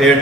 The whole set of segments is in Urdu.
8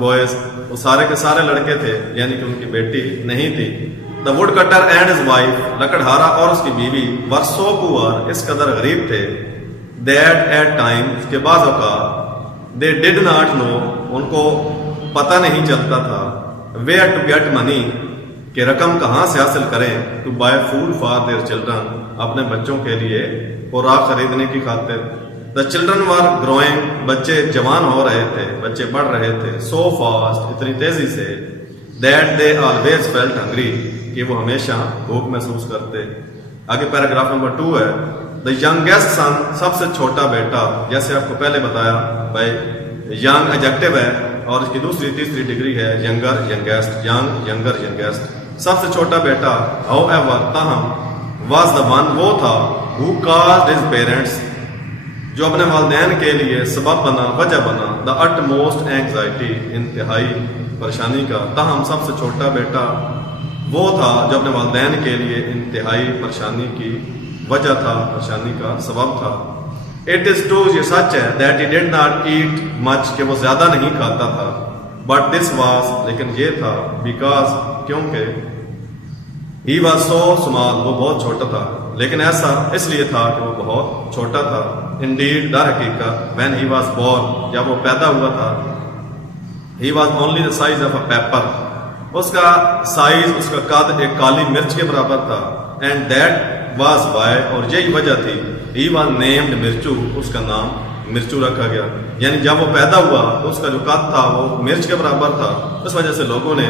boys, وہ سارے کے سارے لڑکے تھے یعنی کہ ان کی بیٹی نہیں تھی. The woodcutter and his wife, لکڑہارا اور اس کی بیوی, were so poor, اس قدر غریب تھے, that at times, کہ بعض اوقات, they did not know, ان کو پتہ نہیں چلتا تھا, where to get money, کہ رقم کہاں سے حاصل کریں, to buy food for their children, اپنے بچوں کے لیے خوراک خریدنے کی خاطر. The children were growing, بچے جوان ہو رہے تھے, بچے بڑھ رہے تھے, so fast, اتنی تیزی سے, that they always felt hungry, کہ وہ ہمیشہ بھوک محسوس کرتے. آگے پیراگراف نمبر 2 ہے. The youngest son, سب سے چھوٹا بیٹا, جیسے آپ کو پہلے بتایا بھائی young ایڈجیکٹو ہے اور اس کی دوسری تیسری ڈگری ہے younger, youngest, young, younger, youngest, سب سے چھوٹا بیٹا. however, تاہم, was the one, وہ تھا, who caused his parents, جو اپنے والدین کے لیے سبب بنا, وجہ بنا, the utmost anxiety, انتہائی پریشانی کا. تاہم سب سے چھوٹا بیٹا وہ تھا جو اپنے والدین کے لیے انتہائی پریشانی کی وجہ تھا, پریشانی کا سبب تھا. It is true, یہ سچ ہے, that he did not eat much, کہ وہ زیادہ نہیں کھاتا تھا, but this was, لیکن یہ تھا, because, کیونکہ he was so small, وہ بہت چھوٹا تھا, لیکن ایسا اس لیے تھا کہ وہ بہت چھوٹا تھا. Indeed, در حقیقت, when he was born, جب وہ پیدا ہوا تھا, he was only the size of a pepper, اس کا سائز, اس کا قد ایک کالی مرچ کے برابر تھا. And that was why, اور یہی وجہ تھی, he was named مرچو, اس کا نام مرچو رکھا گیا. یعنی جب وہ پیدا ہوا تو اس کا جو قد تھا وہ مرچ کے برابر تھا, اس وجہ سے لوگوں نے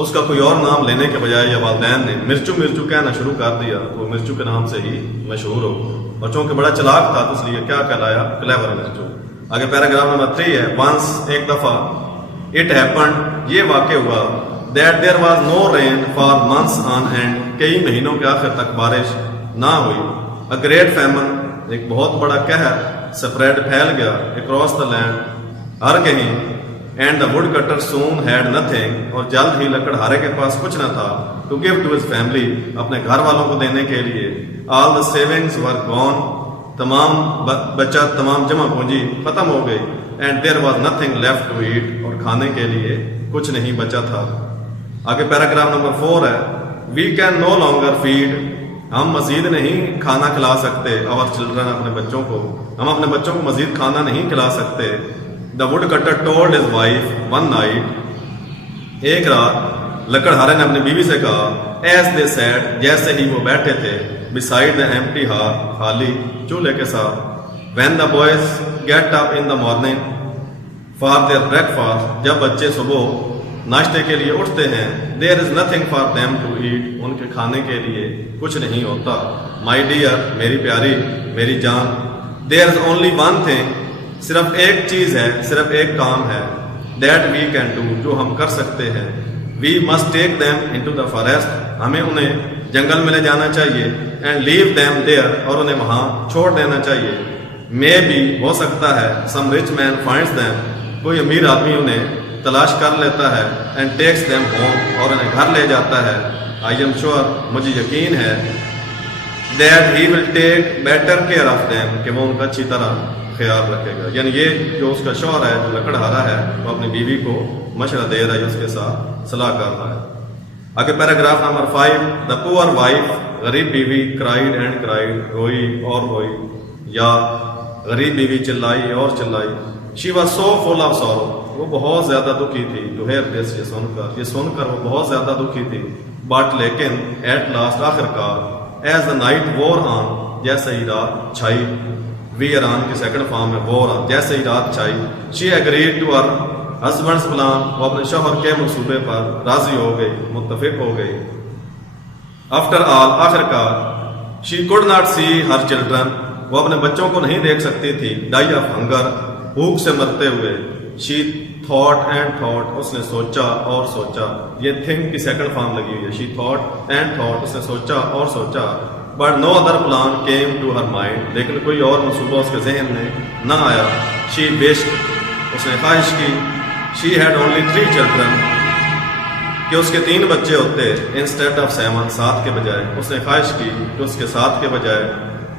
اس کا کوئی اور نام لینے کے بجائے یا والدین نے مرچو مرچو کہنا شروع کر دیا, وہ مرچو کے نام سے ہی مشہور ہو. اور چونکہ بڑا چلاک تھا تو اس لیے کیا کہلایا, کلیور مرچو. آگے پیراگراف نمبر 3 ہے. once, ایک دفعہ, it happened, یہ واقع ہوا, that there was no rain for months on end, کئی مہینوں کے آخر تک بارش نہ ہوئی. a great famine, ایک بہت بڑا قہر, spread, پھیل گیا, across the land, ہر کہیں. and the woodcutter soon had nothing, اور جلد ہی لکڑہارے کے پاس کچھ نہ تھا, to give to his family, اپنے گھر والوں کو دینے کے لیے. all the savings were gone, تمام بچت, تمام جمع پونجی ختم ہو گئی. and there was nothing left to eat, اور کھانے کے لیے کچھ نہیں بچا تھا. آگے پیراگراف نمبر 4 ہے. we can no longer feed, ہم مزید نہیں کھانا کھلا سکتے, our children, اپنے بچوں کو, ہم اپنے بچوں کو مزید کھانا نہیں کھلا سکتے. The woodcutter told his wife one night, ایک رات لکڑہارے نے اپنی بیوی سے کہا, as they sat, جیسے ہی وہ بیٹھے تھے, beside the empty hearth, خالی چولہے کے ساتھ. when the boys get up in the morning for their breakfast, جب بچے صبح ناشتے کے لیے اٹھتے ہیں, there is nothing for them to eat, ان کے کھانے کے لیے کچھ نہیں ہوتا. my dear, میری پیاری, میری جان, there is only one thing, صرف ایک چیز ہے, صرف ایک کام ہے, that we can do, جو ہم کر سکتے ہیں. we must take them into the forest, ہمیں انہیں جنگل میں لے جانا چاہیے. and leave them there, اور انہیں وہاں چھوڑ دینا چاہیے. maybe, ہو سکتا ہے, some rich man finds them, کوئی امیر آدمی انہیں تلاش کر لیتا ہے, and takes them home, اور انہیں گھر لے جاتا ہے. I am sure, مجھے یقین ہے, that he will take better care of them, کہ وہ ان کا اچھی طرح خیال رکھے گا. یعنی یہ جو اس کا شوہر ہے, جو لکڑہارا ہے, وہ اپنی بیوی کو مشورہ دے رہا ہے, اس کے ساتھ صلاح کر رہا ہے. آگے paragraph number 5. the poor wife, غریب بیوی, cried and cried, روئی اور روئی, یا غریب بیوی چلائی اور چلائی. she was so full of sorrow, وہ بہت زیادہ دکھی تھی. to hear this, یہ سن کر وہ بہت زیادہ دکھی تھی. but لیکن, at last, آخر کار, as the night wore on, جیسے ہی رات چھائی, ویئر آن کی سیکنڈ فارم ہے وور آن, جیسے ہی رات چھائی. she agreed to her husband's plan, وہ اپنے شوہر کے منصوبے پر راضی ہو گئی, متفق ہو گئی. after all, آخر کار, she could not see her children, وہ اپنے بچوں کو نہیں دیکھ سکتی تھی, die of hunger, بھوک سے مرتے ہوئے. she thought and thought, اس نے سوچا اور سوچا, یہ think کی سیکنڈ فارم لگی ہوئی ہے. she thought and thought, اس نے سوچا اور سوچا. but no other plan came to her mind, لیکن کوئی اور منصوبہ اس کے ذہن میں نہ آیا. she wished, اس نے خواہش کی, she had only 3 children, کہ اس کے 3 بچے ہوتے, instead of 7, 7 کے بجائے. اس نے خواہش کی کہ اس کے 7 کے بجائے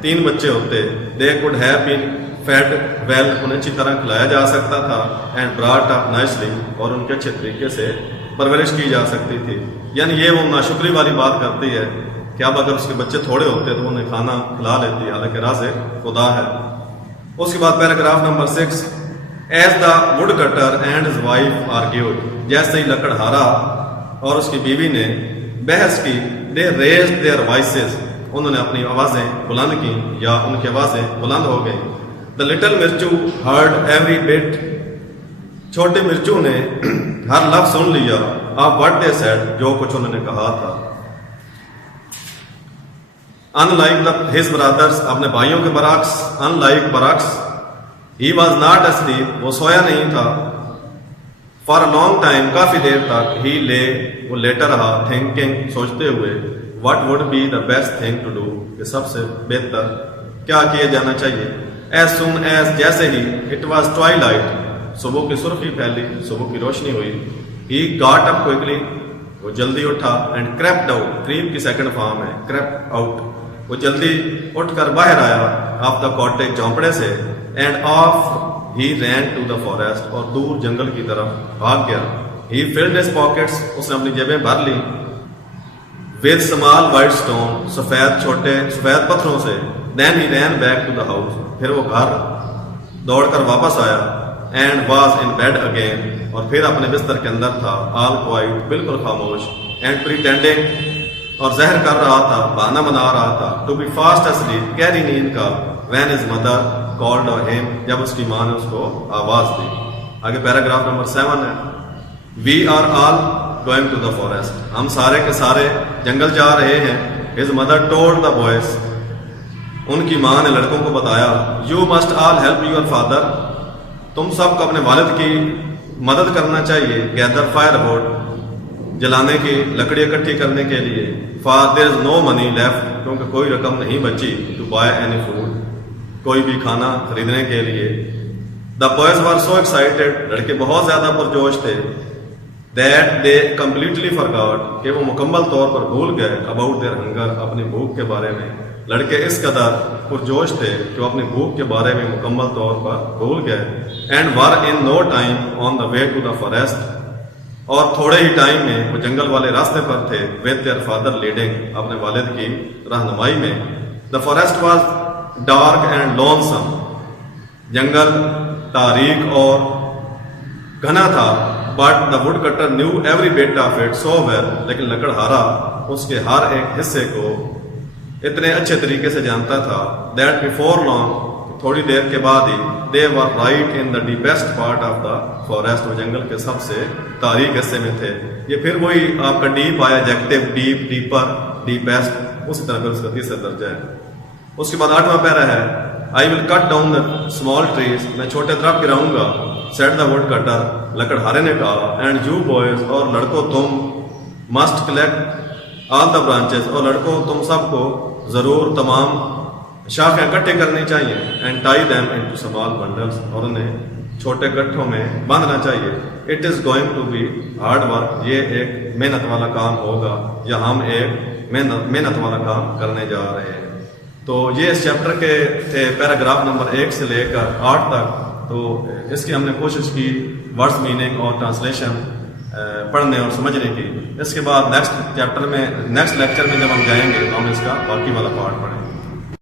3 بچے ہوتے. they could have been fed well, انہیں اچھی طرح کھلایا جا سکتا تھا, and brought up nicely, اور ان کے اچھے طریقے سے پرورش کی جا سکتی تھی. یعنی یہ وہ ناشکری والی بات کرتی ہے کہ اب اگر اس کے بچے تھوڑے ہوتے تو انہیں کھانا کھلا لیتی, حالانکہ رازق خدا ہے. اس کے بعد paragraph number 6, as the would cutter and his wife argued, جیسے ہی لکڑہارا اور اس کی بیوی نے بحث کی, دے ریزڈ دیئر وائسز, انہوں نے اپنی آوازیں بلند کی یا ان کی آوازیں بلند ہو گئیں. The little Marcho heard every bit, چھوٹے مرچو نے ہر لفظ سن لیا آف وٹ دے سیڈ, جو کچھ انہوں نے کہا تھا. ان لائک ہز برادرس, اپنے بھائیوں کے برعکس, ان لائک برعکس, ہی واز ناٹ اسلیپ, وہ سویا نہیں تھا. فار اے لانگ ٹائم, کافی دیر تک, ہی لے, وہ لیٹا رہا, تھنکنگ, سوچتے ہوئے, what would be the best thing to do, کہ سب سے بہتر کیا کیا جانا چاہیے. ایز سون ایز, جیسے ہی, اٹ واز ٹوائلائٹ, صبح کی سرخی پھیلی, صبح کی روشنی ہوئی. ہی گاٹ اپ کوئکلی, وہ جلدی اٹھا, اینڈ کریپڈ آؤٹ, کریپ کی سیکنڈ فارم ہے کریپ آؤٹ, وہ جلدی اٹھ کر باہر آیا, آف دا کاٹیج, جھونپڑے سے, and off he ran to the forest, اور دور جنگل کی طرف بھاگ گیا. ہی فلڈ ہز پاکٹس, اس نے اپنی جیبیں بھر لی, ود اسمال وائٹ اسٹون, سفید چھوٹے سفید پتھروں سے. Then he ran back to the house, پھر وہ گھر دوڑ کر واپس آیا. And was in bed again, اور پھر اپنے بستر کے اندر تھا. آل کوائٹ, بالکل خاموش. اینڈ پریٹینڈنگ, اور زہر کر رہا تھا, بہانہ بنا رہا تھا. ٹو بی فاسٹ اسلیپ, گہری نیند کا. وین ہز مدر کالڈ ہم, جب اس کی ماں نے اس کو آواز دی. آگے پیراگراف نمبر 7 ہے. We are all going to the forest, ہم سارے کے سارے جنگل جا رہے ہیں. His mother told the boys, ان کی ماں نے لڑکوں کو بتایا. You must all help your father, تم سب کو اپنے والد کی مدد کرنا چاہیے. گیدر فائر ووڈ, جلانے کی لکڑی اکٹھی کرنے کے لیے. For there is know money left, کیونکہ کوئی رقم نہیں بچی. ٹو بائی اینی فوڈ, کوئی بھی کھانا خریدنے کے لیے. The boys war so excited, لڑکے بہت زیادہ پرجوش تھے. دیٹ دے کمپلیٹلی فرگاٹ, کہ وہ مکمل طور پر بھول گئے. اباؤٹ دیئر ہنگر, اپنی بھوک کے بارے میں. لڑکے اس قدر پرجوش تھے کہ وہ اپنی بھوک کے بارے میں مکمل طور پر بھول گئے. And were in no time on the way to the forest, اور تھوڑے ہی ٹائم میں وہ جنگل والے راستے پر تھے. ود دیئر فادر لیڈنگ, اپنے والد کی رہنمائی میں. The forest was dark and lonesome, جنگل تاریک اور گھنا تھا. But the woodcutter knew every bit of it so well, لیکن لکڑہارا اس کے ہر ایک حصے کو اتنے اچھے طریقے سے جانتا تھا. دیٹ بفور لانگ, تھوڑی دیر کے بعد ہی, they were right in the deepest part of the forest, وہ جنگل کے سب سے تاریک حصے میں تھے. یہ پھر وہی آپ کا ڈیپ آیا, ایڈجیکٹو, ڈیپ, ڈیپر, ڈیپیسٹ, اسی طرح پھر اس کا تیسرا درجہ ہے. اس کے بعد 8واں پیرا ہے. I will cut down the small trees, میں چھوٹے درخت گراؤں گا. سیٹ دا وڈ کٹر, لکڑہارے نے کہا. اینڈ یو بوائز, اور لڑکوں تم, must collect all the branches, اور لڑکوں تم سب کو ضرور تمام شاخیں اکٹھے کرنی چاہیے. And tie them into small bundles, اور انہیں چھوٹے گٹھوں میں باندھنا چاہیے. It is going to be hard work, یہ ایک محنت والا کام ہوگا, یا ہم ایک محنت والا کام کرنے جا رہے ہیں. تو یہ اس چیپٹر کے تھے پیراگراف نمبر 1 سے لے کر 8 تک. تو اس کی ہم نے کوشش کی ورڈز میننگ اور ٹرانسلیشن پڑھنے اور سمجھنے کی. اس کے بعد نیکسٹ چیپٹر میں, نیکسٹ لیکچر میں جب ہم جائیں گے تو ہم اس کا باقی والا پارٹ پڑھیں گے.